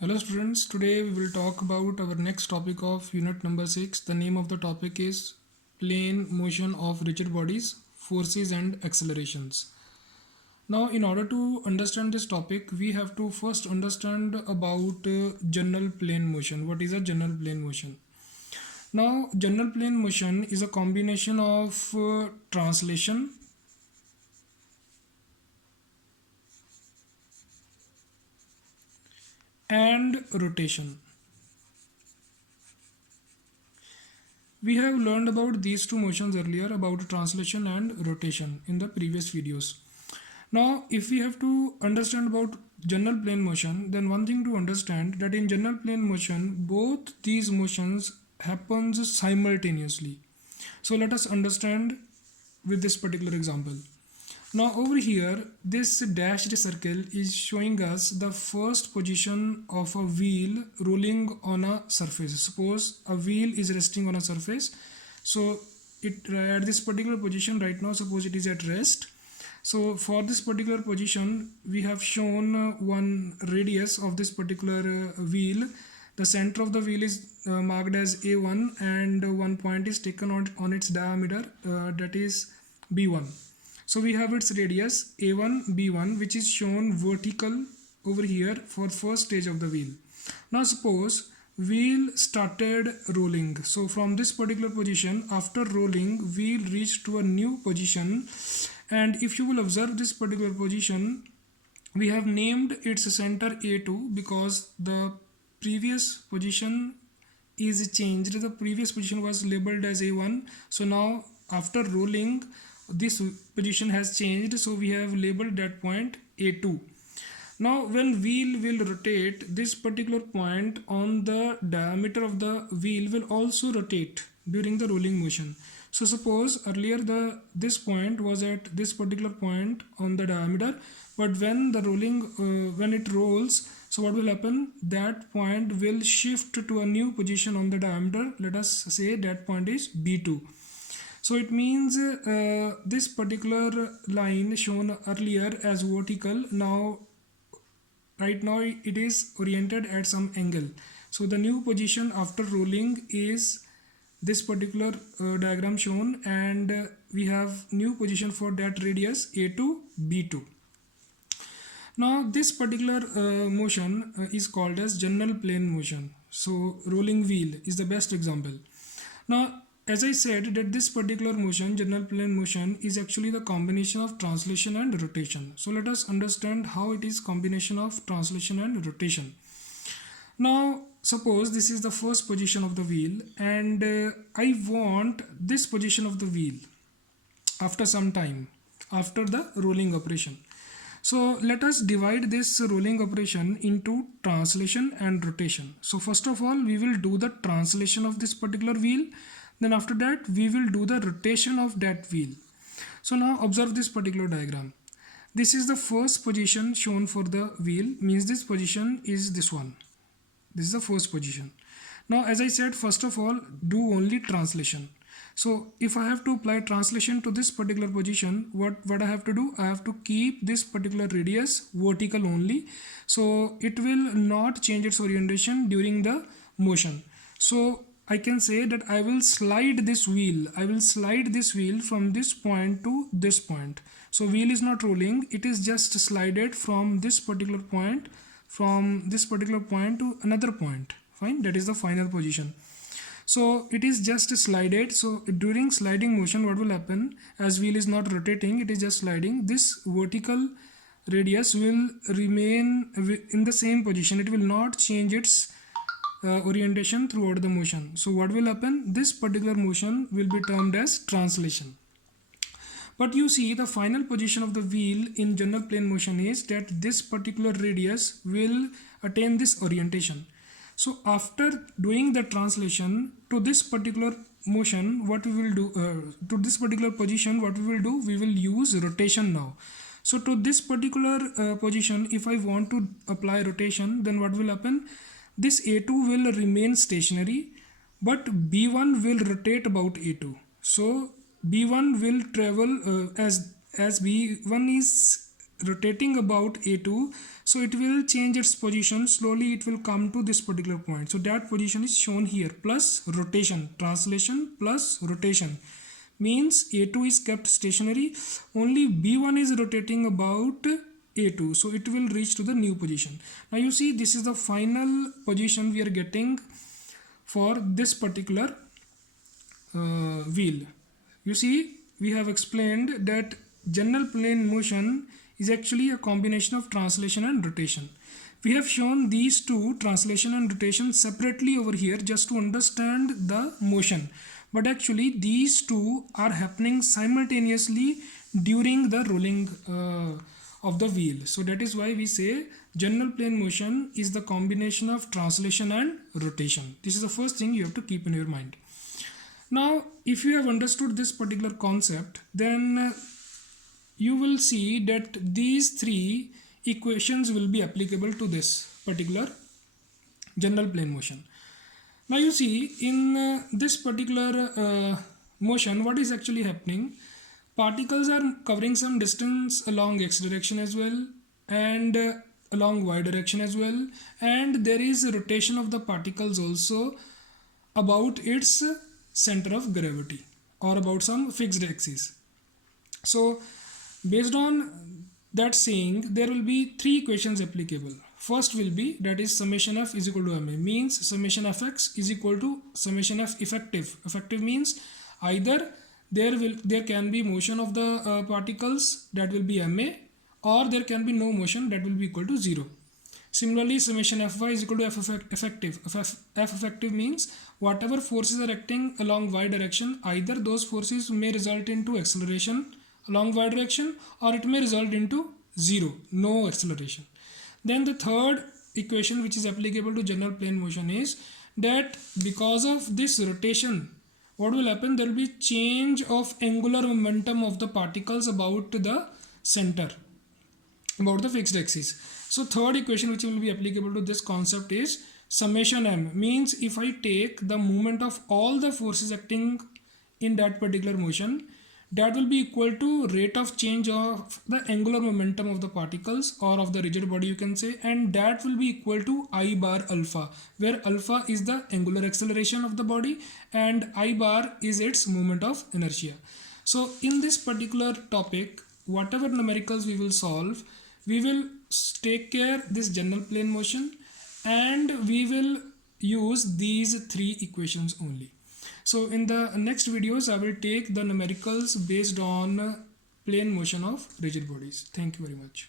Hello students, today we will talk about our next topic of unit number 6. The name of the topic is plane motion of rigid bodies, forces and accelerations. Now in order to understand this topic, we have to first understand about general plane motion. What is a general plane motion? Now general plane motion is a combination of translation and rotation. We have learned about these two motions earlier, about translation and rotation in the previous videos. Now, if we have to understand about general plane motion, then one thing to understand that in general plane motion, both these motions happens simultaneously. So let us understand with this particular example. Now over here, this dashed circle is showing us the first position of a wheel rolling on a surface. Suppose a wheel is resting on a surface. So it at this particular position right now, suppose it is at rest. So for this particular position, we have shown one radius of this particular wheel. The center of the wheel is marked as A1 and one point is taken on its diameter, that is B1. So we have its radius A1 B1, which is shown vertical over here for first stage of the wheel. Now suppose wheel started rolling. So from this particular position, after rolling, wheel reached to a new position, and if you will observe this particular position, we have named its center A2 because the previous position is changed. The previous position was labeled as A1. So now after rolling, this position has changed, so we have labeled that point A2. Now when wheel will rotate, this particular point on the diameter of the wheel will also rotate during the rolling motion. So suppose earlier this point was at this particular point on the diameter, but when the rolling when it rolls, so what will happen, that point will shift to a new position on the diameter. Let us say that point is B2. So it means this particular line shown earlier as vertical, now right now it is oriented at some angle. So the new position after rolling is this particular diagram shown, and we have new position for that radius A2 B2. Now this particular motion is called as general plane motion. So rolling wheel is the best example. Now as I said that this particular motion, general plane motion, is actually the combination of translation and rotation. So let us understand how it is combination of translation and rotation. Now suppose this is the first position of the wheel, and I want this position of the wheel after some time, after the rolling operation. So let us divide this rolling operation into translation and rotation. So first of all, we will do the translation of this particular wheel. Then after that, we will do the rotation of that wheel. So now observe this particular diagram. This is the first position shown for the wheel, means this position is this one. This is the first position. Now as I said, first of all, do only translation. So if I have to apply translation to this particular position, what I have to do, I have to keep this particular radius vertical only. So it will not change its orientation during the motion. So I can say that I will slide this wheel. I will slide this wheel from this point to this point. So wheel is not rolling. It is just slided from this particular point, to another point. Fine. That is the final position. So it is just slided. So during sliding motion, what will happen, as wheel is not rotating, it is just sliding, this vertical radius will remain in the same position. It will not change its orientation throughout the motion. So what will happen, this particular motion will be termed as translation. But you see, the final position of the wheel in general plane motion is that this particular radius will attain this orientation. So after doing the translation to this particular motion, what we will do, to this particular position, what we will do, we will use rotation now. So to this particular position, if I want to apply rotation, then what will happen, this A2 will remain stationary, but B1 will rotate about A2. So B1 will travel as B1 is rotating about A2, so it will change its position. Slowly it will come to this particular point. So that position is shown here, plus rotation. Translation plus rotation means A2 is kept stationary. Only B1 is rotating about A2. So it will reach to the new position. Now you see, this is the final position we are getting for this particular wheel. You see, we have explained that general plane motion is actually a combination of translation and rotation. We have shown these two, translation and rotation, separately over here just to understand the motion. But actually these two are happening simultaneously during the rolling of the wheel. So that is why we say general plane motion is the combination of translation and rotation. This is the first thing you have to keep in your mind. Now, if you have understood this particular concept, then you will see that these three equations will be applicable to this particular general plane motion. Now you see, in this particular motion, what is actually happening? Particles are covering some distance along x direction as well, and along y direction as well, and there is a rotation of the particles also about its center of gravity or about some fixed axis. So based on that saying, there will be three equations applicable. First will be, that is summation f is equal to ma, means summation fx is equal to summation f effective. Effective means either there can be motion of the particles, that will be ma, or there can be no motion, that will be equal to 0. Similarly, summation fy is equal to f effective. F effective means whatever forces are acting along y direction, either those forces may result into acceleration along y direction, or it may result into 0, no acceleration. Then the third equation which is applicable to general plane motion is that because of this rotation, what will happen? There will be change of angular momentum of the particles about the center, about the fixed axis. So third equation which will be applicable to this concept is summation m, means if I take the moment of all the forces acting in that particular motion, that will be equal to rate of change of the angular momentum of the particles or of the rigid body, you can say, and that will be equal to I bar alpha, where alpha is the angular acceleration of the body and I bar is its moment of inertia. So in this particular topic, whatever numericals we will solve, we will take care this general plane motion and we will use these three equations only. So in the next videos, I will take the numericals based on plane motion of rigid bodies. Thank you very much.